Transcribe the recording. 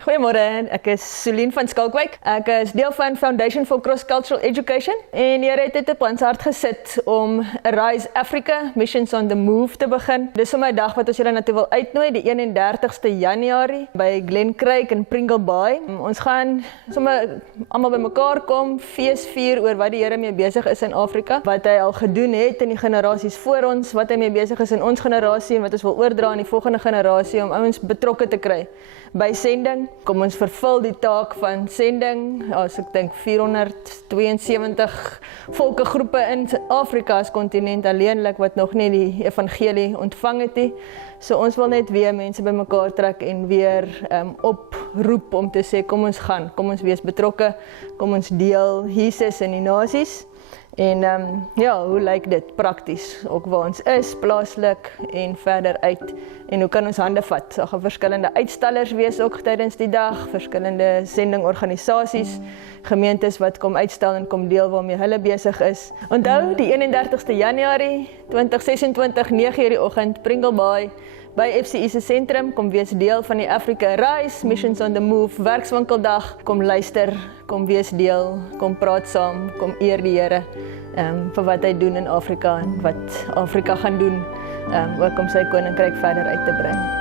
Goeiemôre, ek is Celine van Skalkwyk. Ek is deel van Foundation for Cross-Cultural Education en hier het dit op ons hart gesit om Arise Africa Missions on the Move te begin. Dis sommer 'n dag wat ons julle na toe wil uitnooi, die 31ste Januarie by Glencrake in Pringle Bay. Ons gaan sommer almal bymekaar kom, fees vier oor wat die Here mee besig is in Afrika, wat hy al gedoen het in die generasies voor ons, wat hy mee besig is in ons generasie en wat ons wil oordra aan die volgende generasie om ouens betrokke te kry by sending. Kom ons vervul die taak van sending, as ek dink 472 volkegroepe in Afrika as kontinent alleenlik wat nog nie die evangelie ontvang het nie. So ons wil net weer mense bymekaar trek en weer oproep om te sê kom ons gaan, kom ons wees betrokke, kom ons deel Jesus in die nasies. En hoe lyk dit prakties, ook waar ons is, plaaslik en verder uit, en hoe kan ons hande vat? Daar gaan verskillende uitstallers wees ook tydens die dag, verskillende sendingorganisasies, gemeentes wat kom uitstel en kom deel waarmee hulle besig is. Onthou, die 31ste Januarie 2026, 9:00 die oggend, Pringle Bay, by FCI se sentrum, kom wees deel van die Africa Arise Missions on the Move werkswinkeldag, kom luister, kom wees deel, kom praat saam, kom eer die Here vir wat hy doen in Afrika en wat Afrika gaan doen, ook om sy koninkryk verder uit te bring.